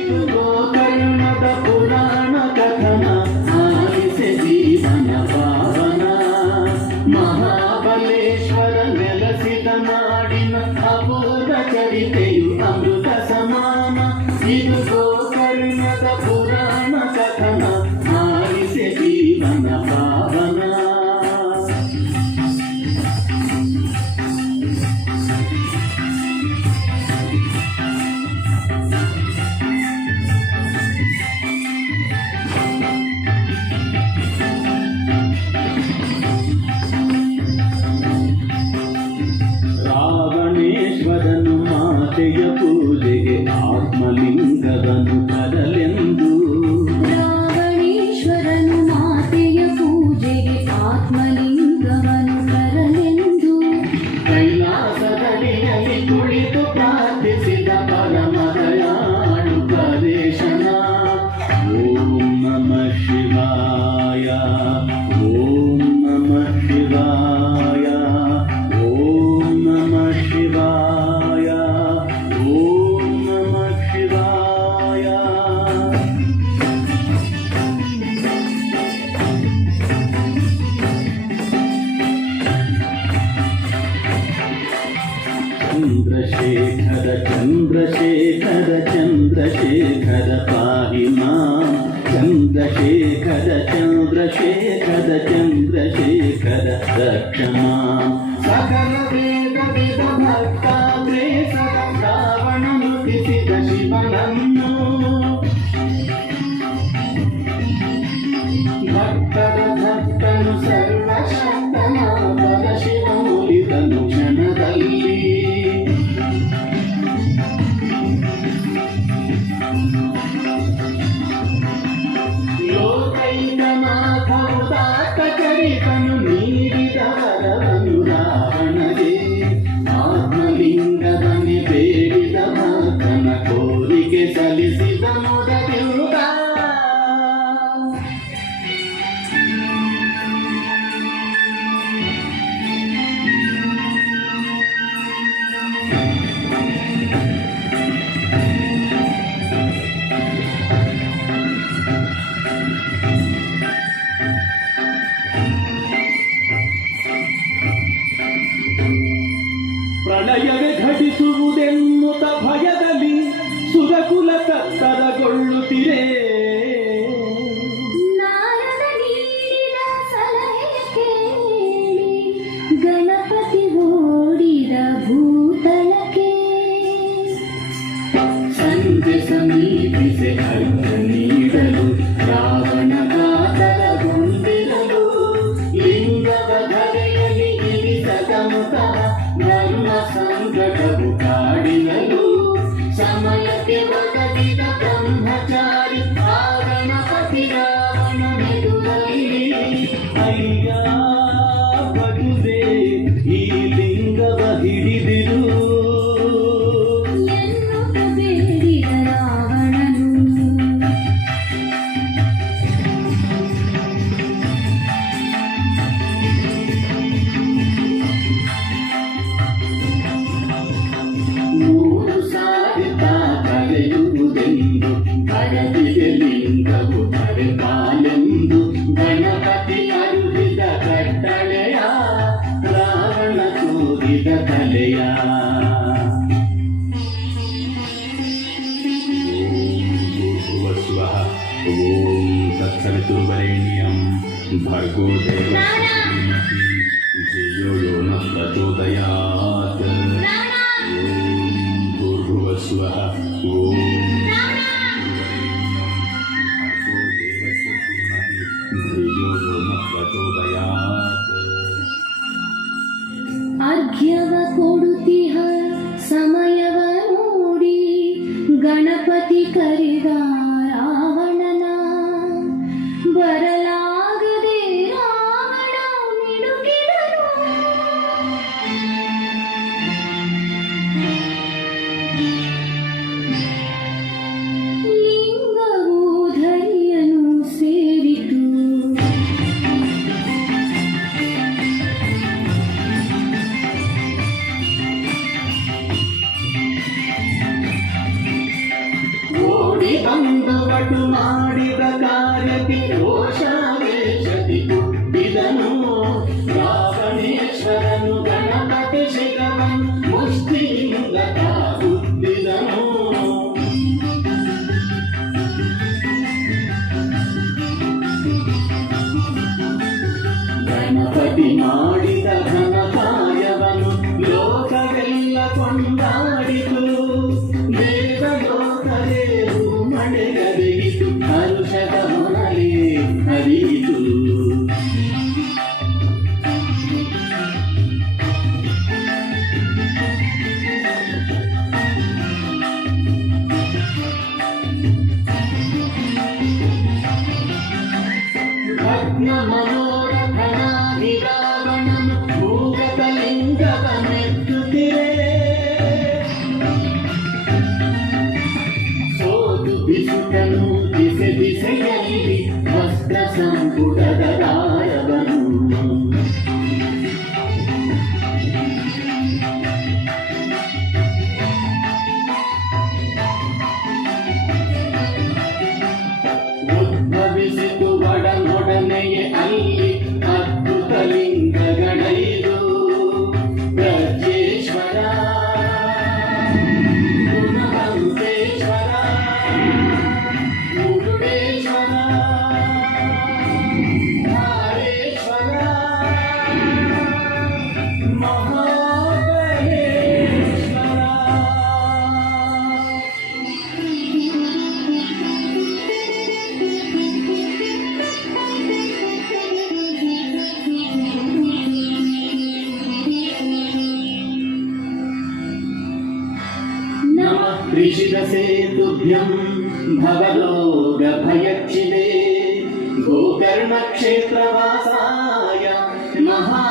ಇದು ಗೋಕರ್ಣದ ಪುರಾಣ ಕಥನ ಆಲಿಸೆ ಜೀವನ ಪಾವನ. ಮಹಾಬಲೇಶ್ವರ ನೆಲೆಸಿದ ನಾಡಿನ ಅಪೂರ್ವ ಚರಿತೆಯು ಅಮೃತ ಸಮಾನ. ಇದು ಗೋಕರ್ಣದ ಪುರಾಣ ಕಥನ ಆಲಿಸೆ ಜೀವನ ಪಾವನ. ರಾವಣೇಶ್ವರನು ಮಾತೆಯ ಪೂಜೆಗೆ ಆತ್ಮಲಿಂಗವನ್ನು ತರಲೆಂದು. ರಾವಣೇಶ್ವರನು ಮಾತೆಯ ಪೂಜೆಗೆ ಆತ್ಮಲಿಂಗವನ್ನು ತರಲೆಂದು ಕೈಲಾಸದಡಿಯಲ್ಲಿ ಕುಳಿತು ಪ್ರಾರ್ಥಿಸಿದ ಪರಮದಯಾಳು ಪರೇಶನ. ಓಂ ನಮಃ ಶಿವಾಯ, ಓಂ ನಮಃ ಶಿವಾಯ, ಓಂ ನಮಃ ಶಿವಾಯ, ಓಂ ನಮಃ ಶಿವಾಯ. ಚಂದ್ರಶೇಖರ ಚಂದ್ರಶೇಖರ ಚಂದ್ರಶೇಖರ ಪಾಹಿ ಮಾಂ. ಚಂದ್ರಶೇಖರ ಚಂದ್ರಶೇಖರ ಚಂದ್ರಶೇಖರ ರಕ್ಷ ಮಾಂ. ಸಕಲ ವೇದ ವೇದ ಭಕ್ತಾಗ್ರೇ ಸದಾ ರಾವಣ ನುಡಿಸಿದ ಶಿವನನ್ನು. ಭಕ್ತರ ಭಕ್ತನು ಸರ್ವಶಕ್ತನ ಪರಶಿವ ಮುಲಿದನು ಕ್ಷಣದಲ್ಲಿ. ಲೋಕೈಕನಾಥವು ದಾತ ಚರಿತನು ನೀಡಿದ ವರವನ್ನು ರಾವಣಗೆ. ಆತ್ಮಲಿಂಗದನೆ ಬೇಡಿದ ಭಕ್ತನ ಕೋರಿಕೆ ಸಲ್ಲಿಸಿದ ಮುದಗಿರುಗ. ಪ್ರಳಯವೇ ಘಟಿಸುವುದೆನ್ನುತ್ತ ಭಯದಲ್ಲಿ ಸುರಕುಲ ತತ್ತರಗೊಳ್ಳುತ್ತಿರೆ. ನಾರದ ನೀಡಿದ ಸಲಹೆ ಕೇಳಿ ಗಣಪತಿ ಓಡಿದ ಭೂತಳಕ್ಕೆ. ಸಂಜೆ ಸಮೀಪಿಸಿ ಅರ್ಥ ನೀಡಲು ರಾವಣ ಕಾತರಗೊಂಡಿರಲು. ಲಿಂಗವ ಧರೆಯಲ್ಲಿ ಇರಿಸದ ಮುತಃ ಧರ್ಮ ಸಂಕಟವು ಕಾಡಿರಲು. ಸಮಯಕ್ಕೆ ಒದಗಿದ ಬ್ರಹ್ಮಚಾರಿ ಆ ಗಣಪತಿ ರಾವಣನೆದುರಲ್ಲಿ. ಅಯ್ಯ ಬದುವೆ ಈ ಲಿಂಗವ ಹಿಡಿದಿರು ಎನ್ನುತ್ತ ಬೇಡಿದ ರಾವಣನು. ಮೂರು ಸಾರಿತ ಕರೆಯುವುದೆಂದು ಕರೆದಿದೆ ಲಿಂಗವು ಕರೆಪಾಲೆಂದು. ಗಣಪತಿ ಅರುಹಿದ ಕಟ್ಟಳೆಯ ರಾವಣ ತೋರಿದ ತಲೆಯ. ಭೂರ್ಭುವಸ್ವಃ ಓಂ ತತ್ಸವಿತುರ್ವರೆಣ್ಯಂ ಭರ್ಗೋ ದೇವಸ್ಯ ಧೀಮಹಿ ಧಿಯೋ ಯೋ ನಃ ಪ್ರಚೋದಯಾತ್. ಓಂ ಭೂರ್ಭುವಸ್ವಃ ಓಂ ತತ್ಸವಿತುರ್ವರೆಣ್ಯಂ ಭರ್ಗೋ ದೇವಸ್ಯ ಧೀಮಹಿ ಧಿಯೋ ಯೋ ನಃ ಪ್ರಚೋದಯಾತ್. ಅರ್ಘ್ಯವ ಕೊಡುತ್ತಿಹ ಸಮಯವ ನೋಡಿ ಗಣಪತಿ ಕರೆದ ರಾವಣನ. ಬರಲಾಗದೆ ರಾವಣ ಮಿಡುಕಿದನು. ಲಿಂಗವು ಧರಿಯನು ಸೇರಿತು. ಓಡಿ ಅಂದುಬಟ್ಟು ಮಾಡಿದ ಕಾರ್ಯಕ್ಕೆ ಘೋಷಾವೇಶದಿ ಹುಟ್ಟಿದನು ರಾವಣೇಶ್ವರನು ಗಣಪತಿ ಶಿರವನ್ನು ಮುಷ್ಟಿಯಿಂದ ತಾಗುತ್ತಿದನು ಗಣಪತಿ ಮಾಡಿದ ಘನ ಕಾರ್ಯವನ್ನು ಲೋಕವೆಲ್ಲ ಕೊಂಡಾಡಿತು ದೇವಲೋಕದೇವು ಮಳೆಗರೆಯಿತು ಹರುಷದ ಮೊನಲೆ ಹರಿಯಿತು ಭಗ್ನ ಮನೋರಥನಾಗಿರಾವಣನು ಭೂಗತಲಿಂಗವನ್ನೆತ್ತುತ್ತಿರೆ ಸೋತು ಬಿಸುಕನು ದಿಸೆ ದಿಸೆಯಲ್ಲಿ ವಸ್ತ್ರ ಸಂಪುಟದ ದಾರವನು ಉದ್ಭವಿಸಿತು ಒಡನೊಡನೆಯೇ ಅಲ್ಲಿ ಅದ್ಭುತ ಲಿಂಗಗಳೈದು ಬ್ರಜೇಶ್ವರ ಗುಣವಂತೇಶ್ವರ ಮುರುಡೇಶ್ವರ ಧಾರೇಶ್ವರ ಮಹಾಬಲೇಶ್ವರ नमः त्रिशिरसेतुभ्यं भवलोकभयक्षिणे गोकर्णक्षेत्रवासाय महा